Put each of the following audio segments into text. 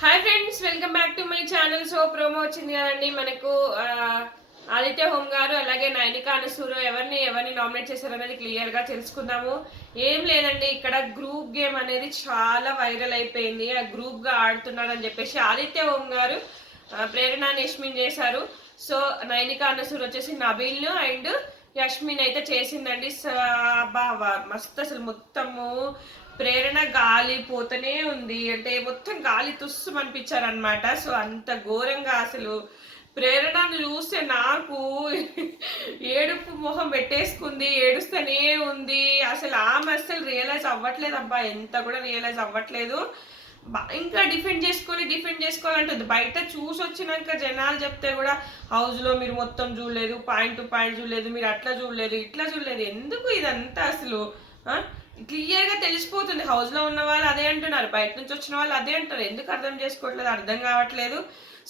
Hi friends, welcome back to my channel. So promo వచ్చింది కదండి మనకు. ఆదిత్య హోమ్ గారు అలాగే నైనికా అనసూరు ఎవరిని నామినేట్ చేశారు అనేది క్లియర్ గా తెలుసుకుందాము. ఏం లేదండి, ఇక్కడ గ్రూప్ గేమ్ అనేది చాలా వైరల్ అయిపోయింది. ఆ గ్రూప్ గా ఆడుతున్నారని చెప్పేసి ఆదిత్య హోమ్ గారు ప్రేరణ యష్మిన్ చేశారు. సో నైనికా అనసూరు వచ్చేసి నబీల్ అండ్ యష్మిన్ అయితే చేసిందండి. మస్తు అసలు మొత్తము ప్రేరణ గాలి పోతనే ఉంది, అంటే మొత్తం గాలి తుస్సు అనిపించారనమాట. సో అంత ఘోరంగా అసలు ప్రేరణను చూస్తే నాకు ఏడుపు మొహం పెట్టేసుకుంది, ఏడుస్తూనే ఉంది. అసలు ఆమె అసలు రియలైజ్ అవ్వట్లేదు అబ్బా, ఎంత కూడా రియలైజ్ అవ్వట్లేదు. ఇంకా డిఫెండ్ చేసుకోవాలంటుంది. బయట చూసి వచ్చినాక జనాలు చెప్తే కూడా హౌస్ లో మీరు మొత్తం చూడలేదు, పాయింట్ టు పాయింట్ చూడలేదు, మీరు అట్లా చూడలేదు ఇట్లా చూడలేదు, ఎందుకు ఇదంతా అసలు క్లియర్ గా తెలిసిపోతుంది. హౌస్ లో ఉన్న వాళ్ళు అదే అంటున్నారు, బయట నుంచి వచ్చిన వాళ్ళు అదే అంటారు. ఎందుకు అర్థం చేసుకోవట్లేదు, అర్థం కావట్లేదు.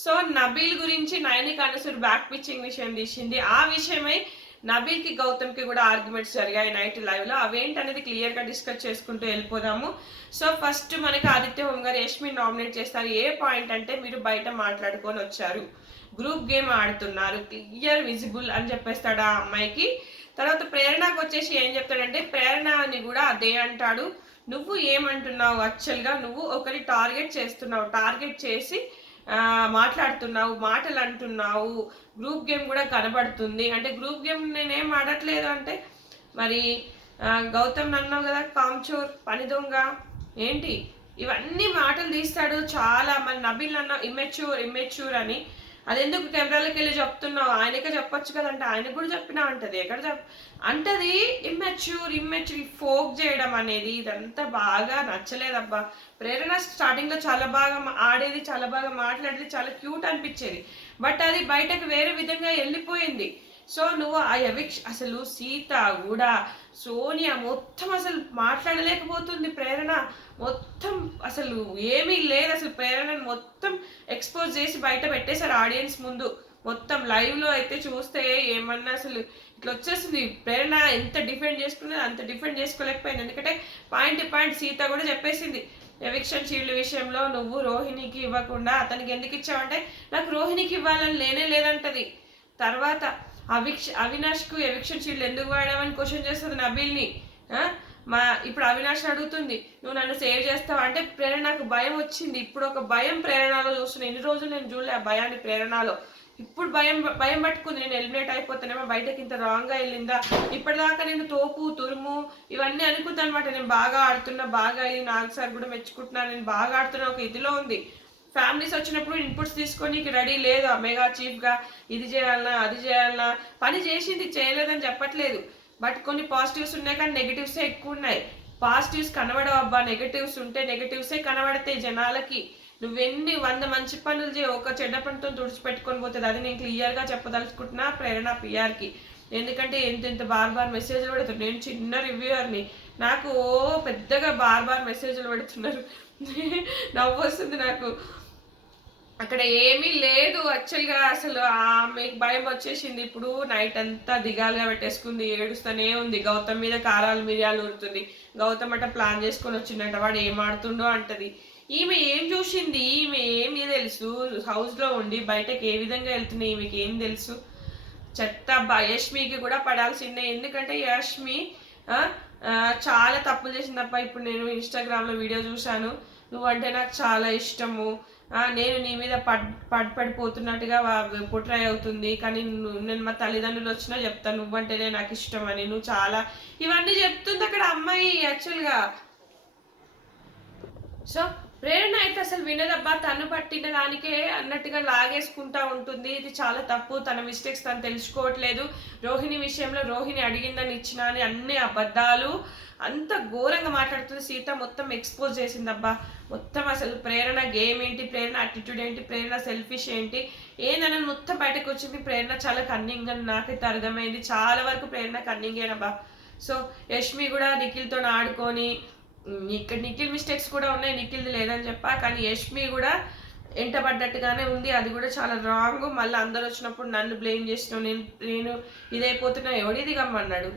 సో నబీల్ గురించి నైనిక అనసూర్ బ్యాక్ పిచ్చింగ్ విషయం తీసింది. ఆ విషయమై నబీల్ కి గౌతమ్ కి కూడా ఆర్గ్యుమెంట్స్ జరిగాయి నైట్ లైవ్ లో. అవేంటనేది క్లియర్ గా డిస్కస్ చేసుకుంటూ వెళ్ళిపోదాము. సో ఫస్ట్ మనకి ఆదిత్య హోమ్ గారు యష్మిన్ నామినేట్ చేస్తారు. ఏ పాయింట్ అంటే, మీరు బయట మాట్లాడుకొని వచ్చారు, గ్రూప్ గేమ్ ఆడుతున్నారు, క్లియర్ విజిబుల్ అని చెప్పేస్తాడు ఆ అమ్మాయికి. తర్వాత ప్రేరణకు వచ్చేసి ఏం చెప్తాడంటే, ప్రేరణ అని కూడా అదే అంటాడు. నువ్వు ఏమంటున్నావు, యాక్చువల్గా నువ్వు ఒకరి టార్గెట్ చేస్తున్నావు, టార్గెట్ చేసి మాట్లాడుతున్నావు, మాటలు అంటున్నావు, గ్రూప్ గేమ్ కూడా కనబడుతుంది అంటే. గ్రూప్ గేమ్ నేనేం ఆడట్లేదు అంటే, మరి గౌతమ్ అన్నావు కదా కామ్చోర్, పని దొంగ ఏంటి, ఇవన్నీ మాటలు తీస్తాడు చాలా. మరి నబీల్ అన్న ఇమ్మెచ్యూర్ అని, అదెందుకు కెమెరాలకు వెళ్ళి చెప్తున్నావు, ఆయనకే చెప్పొచ్చు కదంటే ఆయనకు కూడా చెప్పినా అంటది. ఎక్కడ అంటది ఇమ్మెచ్యూర్ ఫోక్ చేయడం అనేది. ఇదంతా బాగా నచ్చలేదబ్బా. ప్రేరణ స్టార్టింగ్ లో చాలా బాగా ఆడేది, చాలా బాగా మాట్లాడేది, చాలా క్యూట్ అనిపించేది. బట్ అది బయటకు వేరే విధంగా వెళ్ళిపోయింది. సో నువ్వు అసలు సీత కూడా, సోనియా మొత్తం అసలు మాట్లాడలేకపోతుంది. ప్రేరణ మొత్తం అసలు ఏమీ లేదు, అసలు ప్రేరణను మొత్తం ఎక్స్పోజ్ చేసి బయట పెట్టేశారు ఆడియన్స్ ముందు. మొత్తం లైవ్ లో అయితే చూస్తే ఏమన్నా అసలు ఇట్లా వచ్చేసింది. ప్రేరణ ఎంత డిఫెండ్ చేసుకున్నది అంత డిఫెండ్ చేసుకోలేకపోయింది. ఎందుకంటే పాయింట్ సీత కూడా చెప్పేసింది, ఎవిక్షన్ షీల్డ్ విషయంలో నువ్వు రోహిణికి ఇవ్వకుండా అతనికి ఎందుకు ఇచ్చావంటే, నాకు రోహిణికి ఇవ్వాలని లేనే లేదంటది. తర్వాత అవినాష్ కు ఎవిక్షన్ షీల్డ్ ఎందుకు వాడామని క్వశ్చన్ చేస్తుంది నబీల్ని. ఇప్పుడు అవినాష్ అడుగుతుంది, నువ్వు నన్ను సేవ్ చేస్తావు అంటే. ప్రేరణ నాకు భయం వచ్చింది, ఇప్పుడు ఒక భయం ప్రేరణలో చూస్తున్నా. ఎన్ని రోజులు నేను చూడలే ఆ భయాన్ని ప్రేరణలో. ఇప్పుడు భయం పట్టుకుంది, నేను ఎలిమినేట్ అయిపోతానేమో, బయటకి ఇంత రాంగ్ గా వెళ్ళిందా. ఇప్పటిదాకా నేను తోపు తురుము ఇవన్నీ అనుకుంటా అనమాట. నేను బాగా ఆడుతున్నా, బాగా ఇది నాగ్ సార్ కూడా మెచ్చుకుంటున్నా, నేను బాగా ఆడుతున్నా ఒక ఇదిలో ఉంది. ఫ్యామిలీస్ వచ్చినప్పుడు ఇన్పుట్స్ తీసుకొని రెడీ లేదు ఆ మెగా చీఫ్ గా, ఇది చేయాలన్నా అది చేయాలన్నా. పని చేసింది, చేయలేదని చెప్పట్లేదు. బట్ కొన్ని పాజిటివ్స్ ఉన్నాయి కానీ నెగిటివ్సే ఎక్కువ ఉన్నాయి. పాజిటివ్స్ కనబడవు అబ్బా, నెగిటివ్స్ ఉంటే నెగిటివ్సే కనబడతాయి జనాలకి. నువ్వెన్ని 100 మంచి పనులు చేయి, ఒక చెడ్డ పనితో తుడిచిపెట్టుకొని పోతుంది. అది నేను క్లియర్ గా చెప్పదలుచుకుంటున్నా ప్రేరణ పిఆర్ కి. ఎందుకంటే ఎంత బార్ మెసేజ్లు పెడుతున్నారు. నేను చిన్న రివ్యూవర్ని, నాకు పెద్దగా బార్ మెసేజ్లు పెడుతున్నారు. నవ్వు వస్తుంది నాకు. అక్కడ ఏమీ లేదు యాక్చువల్గా. అసలు ఆమెకు భయం వచ్చేసింది. ఇప్పుడు నైట్ అంతా దిగాలుగా పెట్టేసుకుంది, ఏడుస్తూనే ఉంది. గౌతమ్ మీద కారాలు మిరియాలు ఊరుతుంది. గౌతమ్ అట్ట ప్లాన్ చేసుకొని వచ్చిందంట, వాడు ఏం ఆడుతుండో అంటది. ఈమె ఏం చూసింది, ఈమె ఏమి తెలుసు, హౌస్ లో ఉండి బయటకు ఏ విధంగా వెళ్తుంది ఈమెకి ఏం తెలుసు. చెత్త యష్మికి కూడా పడాల్సిందే. ఎందుకంటే యష్మి చాలా తప్పులు చేసిందప్ప. ఇప్పుడు నేను ఇన్స్టాగ్రామ్ లో వీడియో చూశాను, నువ్వంటే నాకు చాలా ఇష్టము, నేను నీ మీద పడిపోతున్నట్టుగా పొట్రై అవుతుంది, కానీ నేను మా తల్లిదండ్రులు వచ్చినా చెప్తాను నువ్వంటేనే నాకు ఇష్టం అని. నువ్వు చాలా ఇవన్నీ చెప్తుంది అక్కడ అమ్మాయి యాక్చువల్గా. సో ప్రేరణ అయితే అసలు వినదబ్బా, తను పట్టిన దానికే అన్నట్టుగా లాగేసుకుంటా ఉంటుంది. ఇది చాలా తప్పు, తన మిస్టేక్స్ తను తెలుసుకోవట్లేదు. రోహిణి విషయంలో రోహిణి అడిగిందని ఇచ్చిన అని అన్ని అబద్ధాలు, అంత ఘోరంగా మాట్లాడుతుంది. సీత మొత్తం ఎక్స్పోజ్ చేసిందబ్బా. మొత్తం అసలు ప్రేరణ గేమ్ ఏంటి, ప్రేరణ అటిట్యూడ్ ఏంటి, ప్రేరణ సెల్ఫిష్ ఏంటి, ఏందని మొత్తం బయటకు వచ్చింది. ప్రేరణ చాలా కన్నింగ్ అని నాకైతే అర్థమైంది. చాలా వరకు ప్రేరణ కన్నింగేనబ్బా. సో యష్మి కూడా నిఖిల్తో ఆడుకొని, ఇక్కడ నిఖిల్ మిస్టేక్స్ కూడా ఉన్నాయి, నిఖిల్ది లేదని చెప్పా, కానీ యష్మి కూడా ఎంటబడ్డట్టుగానే ఉంది. అది కూడా చాలా రాంగ్. మళ్ళీ అందరు వచ్చినప్పుడు నన్ను బ్లేమ్ చేసినావు, నేను ఇదైపోతున్నా, ఎవడిది గమ్మన్నాడు.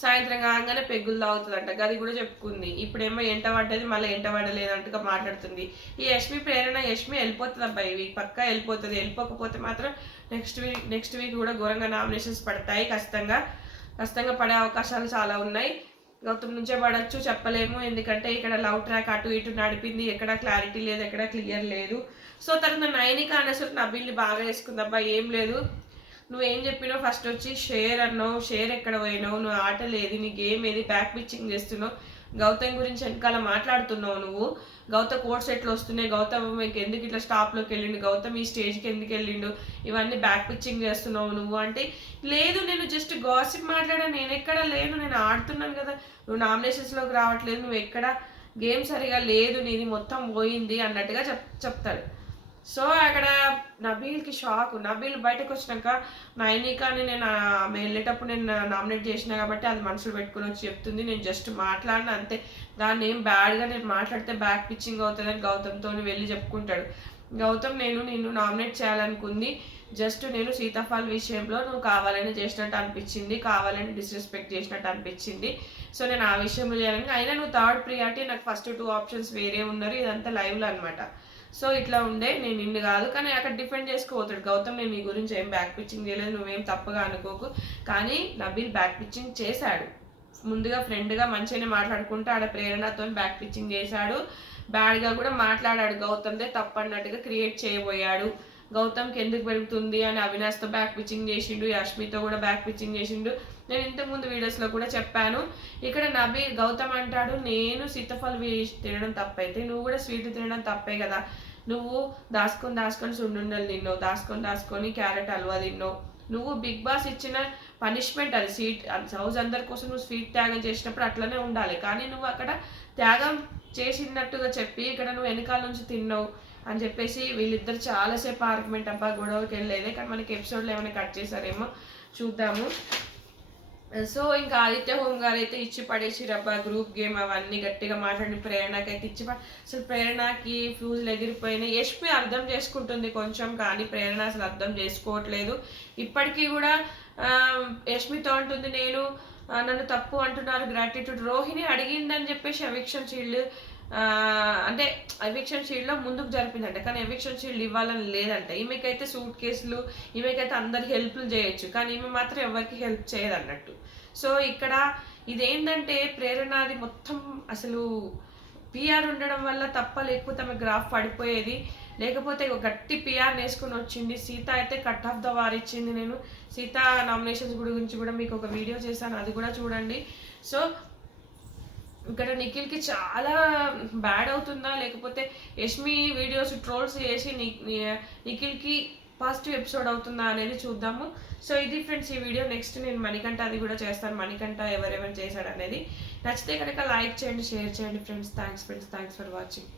సాయంత్రం కాగానే పెగ్గులు తాగుతుందంట, అది కూడా చెప్పుకుంది. ఇప్పుడేమో ఎంట పడ్డది, మళ్ళీ ఎంట పడలేదంటగా మాట్లాడుతుంది. ఈ యష్మి ప్రేరణ, యష్మి వెళ్ళిపోతుంది అబ్బాయి, ఈ పక్కా వెళ్ళిపోతుంది. వెళ్ళిపోకపోతే మాత్రం నెక్స్ట్ వీక్ కూడా ఘోరంగా నామినేషన్స్ పడతాయి. ఖచ్చితంగా పడే అవకాశాలు చాలా ఉన్నాయి. గౌతమ్ నుంచే పడచ్చు, చెప్పలేము. ఎందుకంటే ఇక్కడ లవ్ ట్రాక్ అటు ఇటు నడిపింది, ఎక్కడ క్లారిటీ లేదు, ఎక్కడ క్లియర్ లేదు. సో తర్వాత నైనిక అనేసరికి నబీల్ని బాగా వేసుకుంది. అబ్బా ఏం లేదు, నువ్వేం చెప్పినావు, ఫస్ట్ వచ్చి షేర్ అన్నావు, షేర్ ఎక్కడ పోయినావు, నువ్వు ఆట లేదు, నీ గేమ్ ఏది, బ్యాక్ పిచ్చింగ్ చేస్తున్నావు, గౌతమ్ గురించి వెనకాల మాట్లాడుతున్నావు నువ్వు, గౌతమ్ కోర్ట్స్ ఎట్లా వస్తున్నాయి, గౌతమ్ ఎందుకు ఇట్లా స్టాప్లోకి వెళ్ళిండు, గౌతమ్ ఈ స్టేజ్కి ఎందుకు వెళ్ళిండు, ఇవన్నీ బ్యాక్ పిచ్చింగ్ చేస్తున్నావు నువ్వు అంటే, లేదు నేను జస్ట్ గాసిప్ మాట్లాడా, నేను ఎక్కడ లేను, నేను ఆడుతున్నాను కదా, నువ్వు నామినేషన్స్లోకి రావట్లేదు, నువ్వు ఎక్కడ గేమ్ సరిగా లేదు, నీది మొత్తం పోయింది అన్నట్టుగా చెప్తాడు. సో అక్కడ నబీల్కి షాక్. నబీల్ బయటకు వచ్చినాక నైనికాని నేను వెళ్ళేటప్పుడు నేను నామినేట్ చేసిన కాబట్టి అది మనసులో పెట్టుకుని వచ్చి చెప్తుంది, నేను జస్ట్ మాట్లాడిన అంతే, దాన్ని ఏం బ్యాడ్గా నేను మాట్లాడితే బ్యాక్ పిచ్చింగ్ అవుతుందని గౌతమ్తో వెళ్ళి చెప్పుకుంటాడు. గౌతమ్ నిన్ను నామినేట్ చేయాలనుకుంది, జస్ట్ నేను సీతాఫల్ విషయంలో నువ్వు కావాలని చేసినట్టు అనిపించింది, కావాలని డిస్రెస్పెక్ట్ చేసినట్టు అనిపించింది, సో నేను ఆ విషయంలో చేయాలని, అయినా నువ్వు థర్డ్ ప్రియారిటీ, నాకు ఫస్ట్ 2 ఆప్షన్స్ వేరే ఉన్నారు, ఇదంతా లైవ్లో అనమాట. సో ఇట్లా ఉండే, నేను నిన్ను కాదు, కానీ అక్కడ డిఫెండ్ చేసుకోపోతాడు గౌతమ్, నేను నీ గురించి ఏం బ్యాక్ పిచ్చింగ్ చేయలేదు, నువ్వేం తప్పుగా అనుకోకు. కానీ నబీల్ బ్యాక్ పిచ్చింగ్ చేశాడు, ముందుగా ఫ్రెండ్గా మంచిగానే మాట్లాడుకుంటూ ఆడ ప్రేరణతో బ్యాక్ పిచ్చింగ్ చేశాడు, బ్యాడ్గా కూడా మాట్లాడాడు, గౌతమ్దే తప్పు అన్నట్టుగా క్రియేట్ చేయబోయాడు. గౌతమ్కి ఎందుకు పెరుగుతుంది అని అవినాష్తో బ్యాక్ పిచ్చింగ్ చేసిండు, యష్మితో కూడా బ్యాక్ పిచ్చింగ్ చేసిండు. నేను ఇంతకుముందు వీడియోస్లో కూడా చెప్పాను. ఇక్కడ గౌతమ్ అంటాడు, నేను సీతాఫల్ తినడం తప్పైతే నువ్వు కూడా స్వీట్ తినడం తప్పే కదా, నువ్వు దాచుకొని సున్నుండలు తిన్నావు, దాచుకొని క్యారెట్ హల్వా తిన్నావు, నువ్వు బిగ్ బాస్ ఇచ్చిన పనిష్మెంట్ అది, హౌస్ అందరి కోసం నువ్వు స్వీట్ త్యాగం చేసినప్పుడు అట్లనే ఉండాలి, కానీ నువ్వు అక్కడ త్యాగం చేసినట్టుగా చెప్పి ఇక్కడ నువ్వు వెనకాల నుంచి తిన్నావు అని చెప్పేసి వీళ్ళిద్దరు చాలాసేపు ఆర్గ్యుమెంట్ అబ్బా గొడవకి వెళ్ళేదే, కానీ మనకి ఎపిసోడ్లో ఏమైనా కట్ చేశారేమో చూద్దాము. సో ఇంకా ఆదిత్య హోమ్ గారు అయితే ఇచ్చి పడేసిరబ్బా గ్రూప్ గేమ్ అవన్నీ గట్టిగా మాట్లాడి ప్రేరణకి అయితే అసలు ప్రేరణకి ఫ్యూజులు ఎగిరిపోయినాయి. యష్మి అర్థం చేసుకుంటుంది కొంచెం, కానీ ప్రేరణ అసలు అర్థం చేసుకోవట్లేదు. ఇప్పటికీ కూడా యష్మితో అంటుంది, నన్ను తప్పు అంటున్నారు గ్రాటిట్యూడ్, రోహిణి అడిగిందని చెప్పేసి ఎవిక్షన్ షీల్డ్ అంటే ఎవిక్షన్ షీల్డ్లో ముందుకు జరిపిందంట, కానీ ఎవిక్షన్ షీల్డ్ ఇవ్వాలని లేదంట. ఈమెకైతే సూట్ కేసులు, ఈమెకైతే అందరికి హెల్ప్లు చేయొచ్చు, కానీ ఈమె మాత్రం ఎవరికి హెల్ప్ చేయదు అన్నట్టు. సో ఇక్కడ ఇదేంటంటే ప్రేరణది మొత్తం అసలు పిఆర్ ఉండడం వల్ల తప్ప, లేకపోతే ఆమె గ్రాఫ్ పడిపోయేది, లేకపోతే గట్టి పిఆర్ వేసుకుని వచ్చింది. సీత అయితే కట్ ఆఫ్ ద వార్ ఇచ్చింది. నేను సీత నామినేషన్స్ గురించి కూడా మీకు ఒక వీడియో చేశాను, అది కూడా చూడండి. సో ఇక్కడ నిఖిల్కి చాలా బ్యాడ్ అవుతుందా, లేకపోతే యష్మి వీడియోస్ ట్రోల్స్ చేసి నిఖిల్కి పాజిటివ్ ఎపిసోడ్ అవుతుందా అనేది చూద్దాము. సో ఇది ఫ్రెండ్స్ ఈ వీడియో. నెక్స్ట్ నేను మణికంఠ అది కూడా చేస్తాను, మణికంఠ ఎవరెవరు చేశాడు అనేది. నచ్చితే కనుక లైక్ చేయండి, షేర్ చేయండి ఫ్రెండ్స్. Thanks for watching.